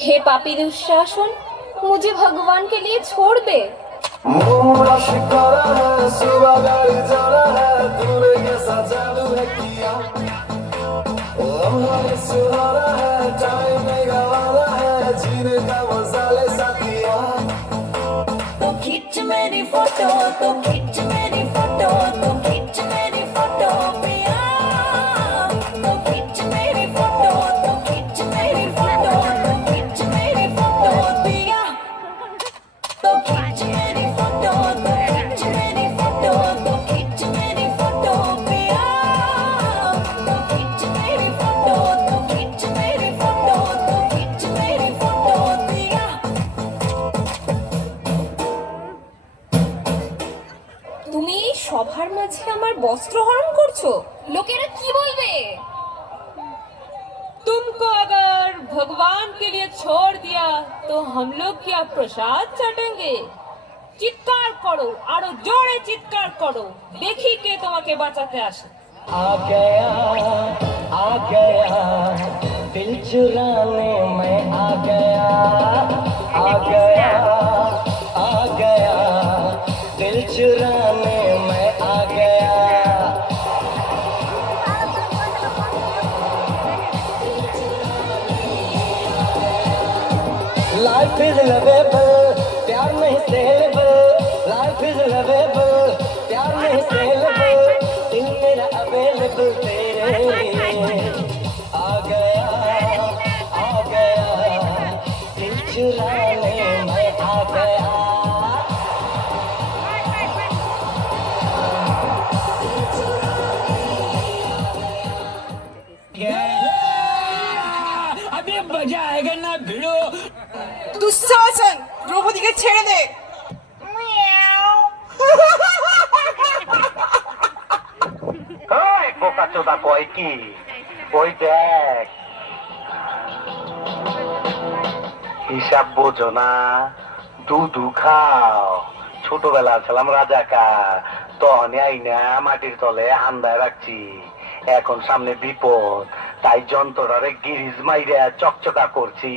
हे पापी दुशासन, मुझे भगवान के लिए छोड़ दे। तो खींच मेरी फोटो, तो खींच मेरी फोटो, तो खींच मेरी फोटो पिया, तो खींच मेरी फोटो, तो खींच मेरी फोटो, तो खींच मेरी फोटो पिया, तो खींच मेरी फोटो, तो खींच मेरी फोटो, तो खींच मेरी फोटो पिया, तो खींच मेरी फोटो, तो खींच मेरी फोटो, तो खींच मेरी फोटो पिया। তুমি এই সভার মাঝে আমার বস্ত্র হরণ করছো, লোকেরা কি বলবে? तुमको अगर भगवान के लिए छोड़ दिया तो हम लोग क्या प्रसाद चाटेंगे? চিৎকার করো, আরো জোরে চিৎকার করো, দেখি কে তোমাকে বাঁচাতে আসে। आ गया दिल चुराने मैं आ गया, आ गया, आ गया दिल चुराने मैं आ गया। Life is lovable, प्यार नहीं saleable, life is lovable, प्यार नहीं saleable, दिल मेरा available तेरे लिए। आ गया दिल चुराने मैं आ गया। अभी मजा आएगा ना भिड़ो। দুঃশাসন, দ্রৌপদীকে ছেড়ে দে। ওই বোকাচোদা কয় কি? ওই দেখ, হিসাব বোঝো না, দুধু খাও। ছোটবেলা ছিলাম রাজাকার, তখন আইনা মাটির তলে হান্দায় রাখছি। এখন সামনে বিপদ, তাই যন্ত্রটারে গিরিজ মাইরা চকচকা করছি।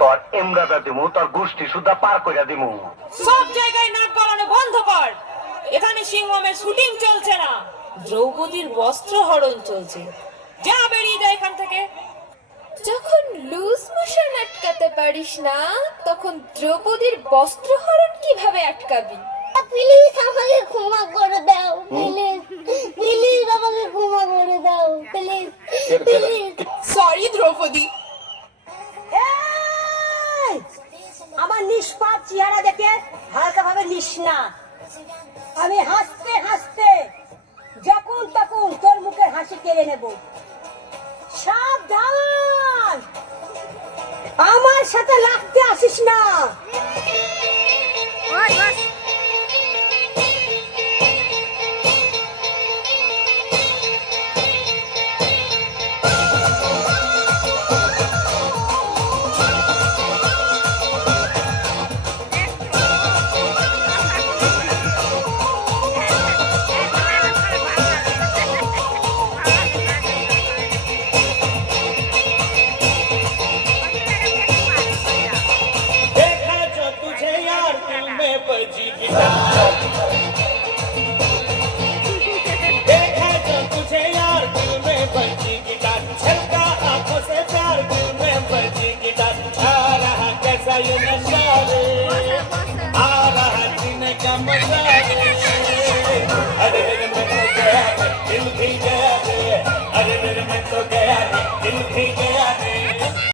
তোর এমরাদা দিমু, তোর গোষ্ঠী সুদ্ধা পার কইরা দিমু। সব জায়গায় নাক গলানো বন্ধ কর, এখানে সিংহমের শুটিং চলছে না, দ্রৌপদীর বস্ত্র হরণ চলছে। যা বেরিয়ে যায় এখান থেকে। যখন লুজ মোশন আটকাতে পারিস না, তখন দ্রৌপদীর বস্ত্র হরণ কিভাবে আটকাবি? প্লিজ আমাকে ক্ষমা করে দাও, প্লিজ প্লিজ আমাকে ক্ষমা করে দাও, প্লিজ প্লিজ। সরি দ্রৌপদী। আমার নিষ্পাপ চেহারা দেখে হালকা ভাবে নিস না। আমি হাসতে হাসতে যখন তখন তোর মুখের হাসি কেড়ে নেব। সাবধান, আমার সাথে লাগতে আসিস না। देखा जो तुझे यार दिल में बजी गिटार, देखा जो तुझे यार दिल में बजी गिटार, छलका आंखों से प्यार दिल में बजी गिटार। आ रहा कैसा ये नशा रे, आ रहा जीने का मजा रे। अरे मेरे में तो गया रे, दिल भी गया रे, अरे मेरे में तो गया रे, दिल भी गया।